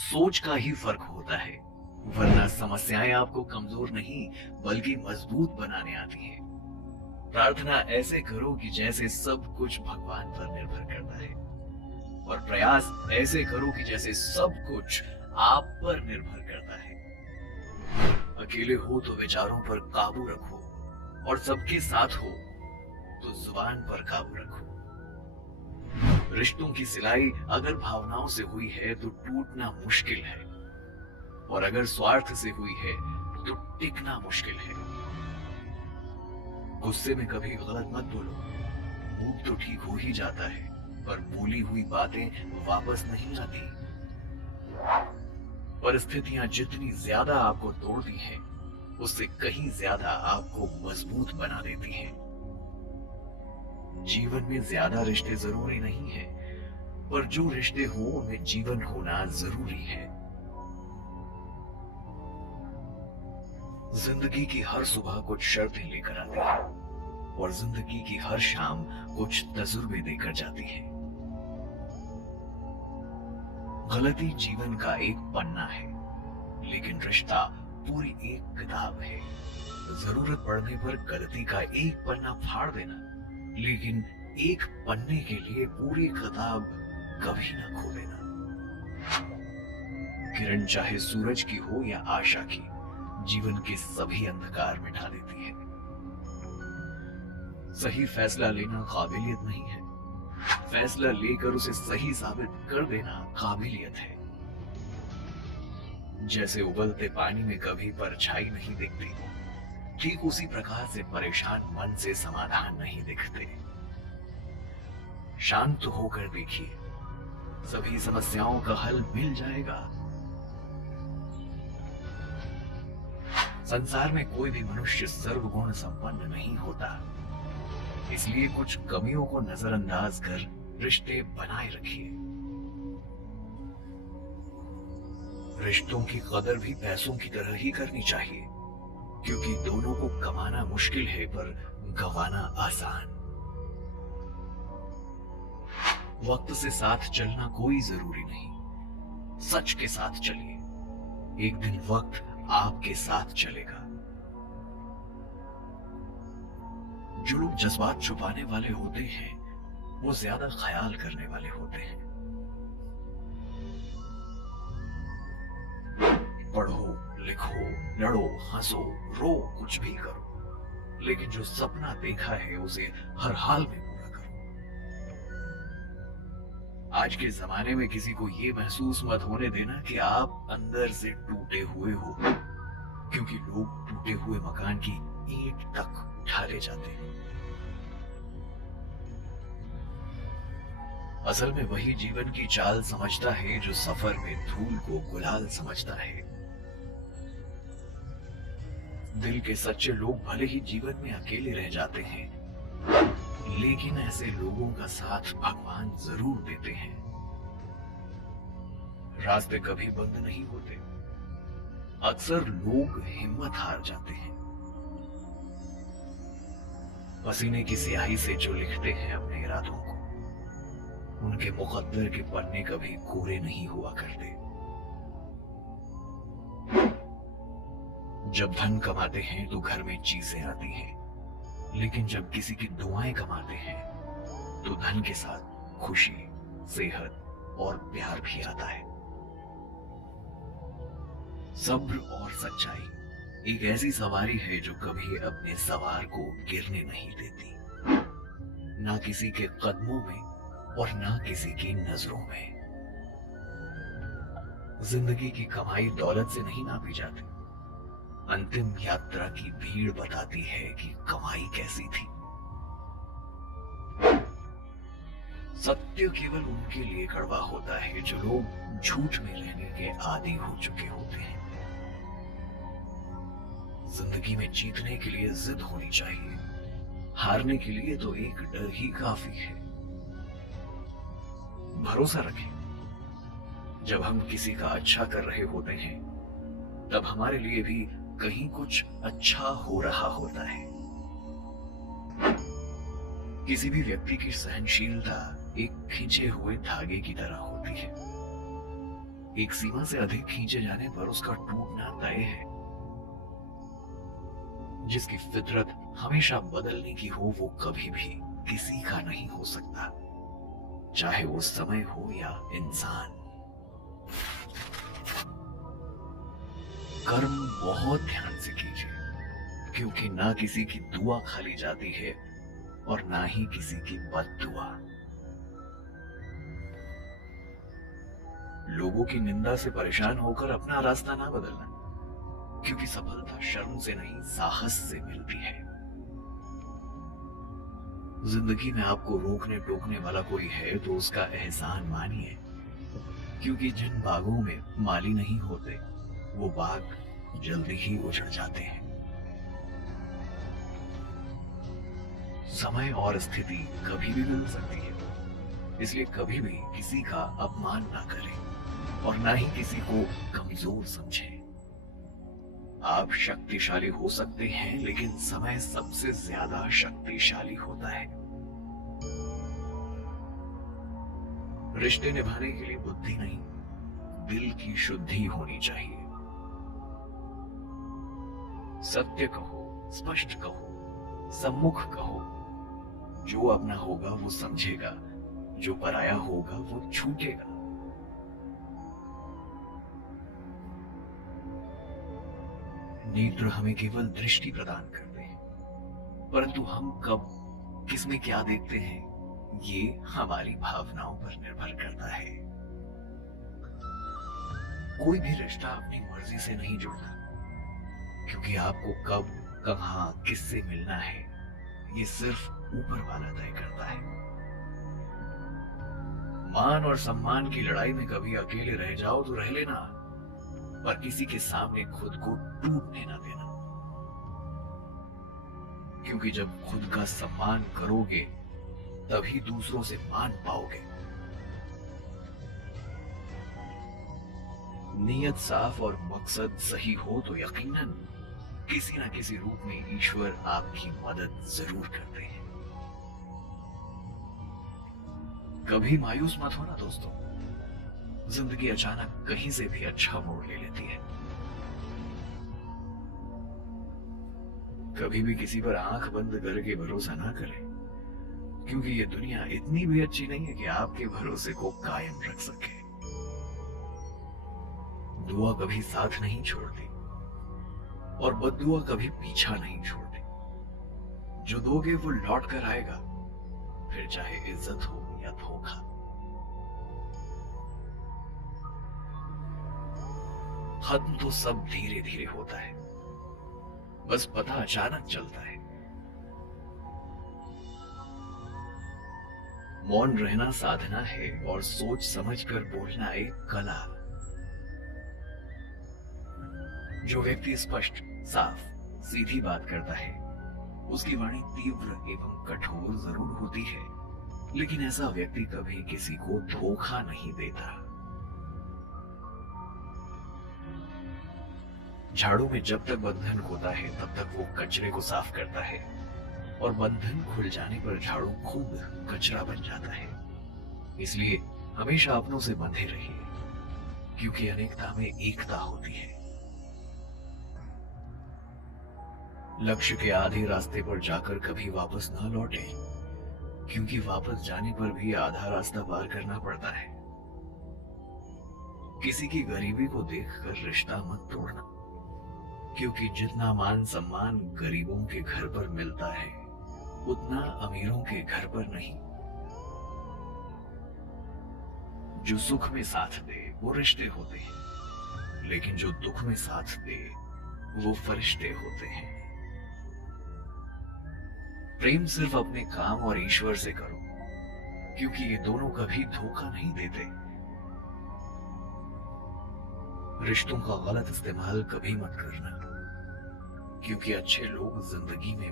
सोच का ही फर्क होता है, वरना समस्याएं आपको कमजोर नहीं बल्कि मजबूत बनाने आती हैं। प्रार्थना ऐसे करो कि जैसे सब कुछ भगवान पर निर्भर करता है, और प्रयास ऐसे करो कि जैसे सब कुछ आप पर निर्भर करता है। अकेले हो तो विचारों पर काबू रखो, और सबके साथ हो तो जुबान पर काबू रखो। रिश्तों की सिलाई अगर भावनाओं से हुई है तो टूटना मुश्किल है, और अगर स्वार्थ से हुई है तो टिकना मुश्किल है। गुस्से में कभी गलत मत बोलो, मूड तो ठीक हो ही जाता है, पर बोली हुई बातें वापस नहीं आती। परिस्थितियां जितनी ज्यादा आपको तोड़ती हैं, उससे कहीं ज्यादा आपको मजबूत बना देती हैं। जीवन में ज्यादा रिश्ते जरूरी नहीं है, पर जो रिश्ते हो उनमें जीवन होना जरूरी है। जिंदगी की हर सुबह कुछ शर्तें लेकर आती है, और जिंदगी की हर शाम कुछ तजुर्बे देकर जाती है। गलती जीवन का एक पन्ना है, लेकिन रिश्ता पूरी एक किताब है। जरूरत पड़ने पर गलती का एक पन्ना फाड़ देना, लेकिन एक पन्ने के लिए पूरी किताब कभी ना खो देना। किरण चाहे सूरज की हो या आशा की, जीवन के सभी अंधकार मिटा देती है। सही फैसला लेना काबिलियत नहीं है, फैसला लेकर उसे सही साबित कर देना काबिलियत है। जैसे उबलते पानी में कभी परछाई नहीं दिखती, ठीक उसी प्रकार से परेशान मन से समाधान नहीं दिखते। शांत होकर देखिए, सभी समस्याओं का हल मिल जाएगा। संसार में कोई भी मनुष्य सर्वगुण संपन्न नहीं होता, इसलिए कुछ कमियों को नजरअंदाज कर रिश्ते बनाए रखिए। रिश्तों की कदर भी पैसों की तरह ही करनी चाहिए, क्योंकि दोनों को कमाना मुश्किल है पर गंवाना आसान। वक्त से साथ चलना कोई जरूरी नहीं, सच के साथ चलिए, एक दिन वक्त आपके साथ चलेगा। जो लोग जज्बात छुपाने वाले होते हैं, वो ज्यादा ख्याल करने वाले होते हैं। पढ़ो, लिखो, लड़ो, हंसो, रो, कुछ भी करो, लेकिन जो सपना देखा है उसे हर हाल में पूरा करो। आज के जमाने में किसी को ये महसूस मत होने देना कि आप अंदर से टूटे हुए हो, क्योंकि लोग टूटे हुए मकान की ईंट तक उठा ले जाते हैं। असल में वही जीवन की चाल समझता है जो सफर में धूल को गुलाल समझता है। दिल के सच्चे लोग भले ही जीवन में अकेले रह जाते हैं, लेकिन ऐसे लोगों का साथ भगवान जरूर देते हैं। रास्ते कभी बंद नहीं होते, अक्सर लोग हिम्मत हार जाते हैं। पसीने की स्याही से जो लिखते हैं अपने इरादों को, उनके मुकद्दर के पन्ने कभी कोरे नहीं हुआ करते। जब धन कमाते हैं तो घर में चीजें आती हैं, लेकिन जब किसी की दुआएं कमाते हैं तो धन के साथ खुशी, सेहत और प्यार भी आता है। सब्र और सच्चाई एक ऐसी सवारी है जो कभी अपने सवार को गिरने नहीं देती, ना किसी के कदमों में और ना किसी की नजरों में। जिंदगी की कमाई दौलत से नहीं नापी जाती, अंतिम यात्रा की भीड़ बताती है कि कमाई कैसी थी। सत्य केवल उनके लिए कड़वा होता है जो लोग झूठ में रहने के आदी हो चुके होते हैं। जिंदगी में जीतने के लिए जिद होनी चाहिए, हारने के लिए तो एक डर ही काफी है। भरोसा रखें, जब हम किसी का अच्छा कर रहे होते हैं तब हमारे लिए भी कहीं कुछ अच्छा हो रहा होता है। किसी भी व्यक्ति की सहनशीलता एक खींचे हुए धागे की तरह होती है। एक सीमा से अधिक खींचे जाने पर उसका टूटना तय है। जिसकी फितरत हमेशा बदलने की हो वो कभी भी किसी का नहीं हो सकता, चाहे वो समय हो या इंसान। कर्म बहुत ध्यान से कीजिए, क्योंकि ना किसी की दुआ खाली जाती है और ना ही किसी की बद्दुआ। लोगों की निंदा से परेशान होकर अपना रास्ता ना बदलना, क्योंकि सफलता शर्म से नहीं साहस से मिलती है। जिंदगी में आपको रोकने टोकने वाला कोई है तो उसका एहसान मानिए, क्योंकि जिन बागों में माली नहीं होते वो बाग जल्दी ही उजड़ जाते हैं। समय और स्थिति कभी भी बदल सकती है, इसलिए कभी भी किसी का अपमान ना करें और ना ही किसी को कमजोर समझें। आप शक्तिशाली हो सकते हैं, लेकिन समय सबसे ज्यादा शक्तिशाली होता है। रिश्ते निभाने के लिए बुद्धि नहीं, दिल की शुद्धि होनी चाहिए। सत्य कहो, स्पष्ट कहो, सम्मुख कहो। जो अपना होगा वो समझेगा, जो पराया होगा वो छूटेगा। नेत्र हमें केवल दृष्टि प्रदान करते हैं, परंतु हम कब किसमें क्या देखते हैं ये हमारी भावनाओं पर निर्भर करता है। कोई भी रिश्ता अपनी मर्जी से नहीं जुड़ता, क्योंकि आपको कब कहां किससे मिलना है ये सिर्फ ऊपर वाला तय करता है। मान और सम्मान की लड़ाई में कभी अकेले रह जाओ तो रह लेना, पर किसी के सामने खुद को टूटने ना देना, क्योंकि जब खुद का सम्मान करोगे तभी दूसरों से मान पाओगे। नीयत साफ और मकसद सही हो तो यकीनन किसी न किसी रूप में ईश्वर आपकी मदद जरूर करते हैं। कभी मायूस मत होना दोस्तों, जिंदगी अचानक कहीं से भी अच्छा मोड़ ले लेती है। कभी भी किसी पर आंख बंद करके भरोसा ना करें, क्योंकि ये दुनिया इतनी भी अच्छी नहीं है कि आपके भरोसे को कायम रख सके। दुआ कभी साथ नहीं छोड़ती और बद्दुआ कभी पीछा नहीं छोड़ती। जो दोगे वो लौट कर आएगा, फिर चाहे इज्जत हो या धोखा। खत्म तो सब धीरे धीरे होता है, बस पता अचानक चलता है। मौन रहना साधना है और सोच समझकर बोलना एक कला। जो व्यक्ति स्पष्ट, साफ, सीधी बात करता है उसकी वाणी तीव्र एवं कठोर जरूर होती है, लेकिन ऐसा व्यक्ति कभी किसी को धोखा नहीं देता। झाड़ू में जब तक बंधन होता है तब तक वो कचरे को साफ करता है, और बंधन खुल जाने पर झाड़ू खुद कचरा बन जाता है। इसलिए हमेशा अपनों से बंधे रहिए, क्योंकि अनेकता में एकता होती है। लक्ष्य के आधे रास्ते पर जाकर कभी वापस ना लौटे, क्योंकि वापस जाने पर भी आधा रास्ता पार करना पड़ता है। किसी की गरीबी को देखकर रिश्ता मत तोड़ना, क्योंकि जितना मान सम्मान गरीबों के घर पर मिलता है उतना अमीरों के घर पर नहीं। जो सुख में साथ दे वो रिश्ते होते हैं, लेकिन जो दुख में साथ दे वो फरिश्ते होते हैं। प्रेम सिर्फ अपने काम और ईश्वर से करो, क्योंकि ये दोनों कभी धोखा नहीं देते। रिश्तों का गलत इस्तेमाल कभी मत करना, क्योंकि अच्छे लोग जिंदगी में